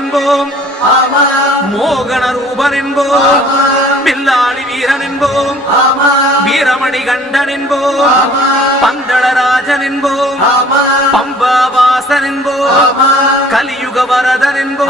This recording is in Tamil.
என்போம், மோகன ரூபன் என்போம், பில்லாளி வீரன் என்போம், வீரமணி கண்டன் என்போம், பந்தளராஜன் என்போம், பம்பாவாசன் என்போம், கலியுக வரதன் என்போம்.